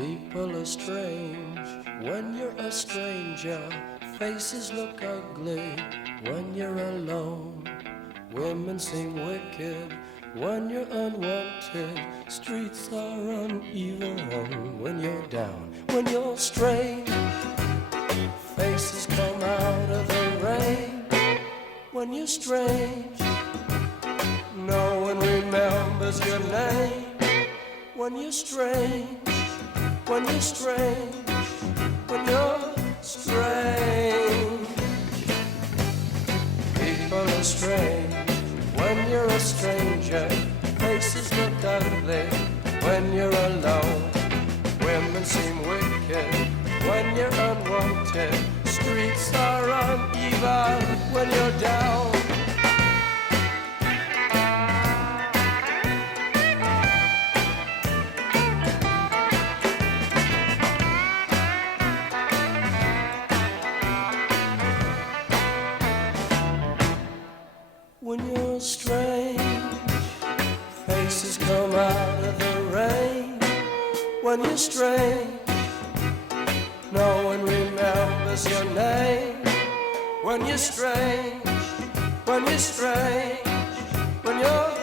People are strange when you're a stranger. Faces look ugly when you're alone. Women seem wicked when you're unwanted. Streets are uneven when you're down. When you're strange, faces come out of the rain. When you're strange, no one remembers your name. When you're strange, when you're strange, when you're strange. People are strange when you're a stranger. Faces look ugly when you're alone. Women seem wicked when you're unwanted. Streets are uneven when you're down. When you're strange, faces come out of the rain. When you're strange, no one remembers your name. When you're strange, when you're strange, when you're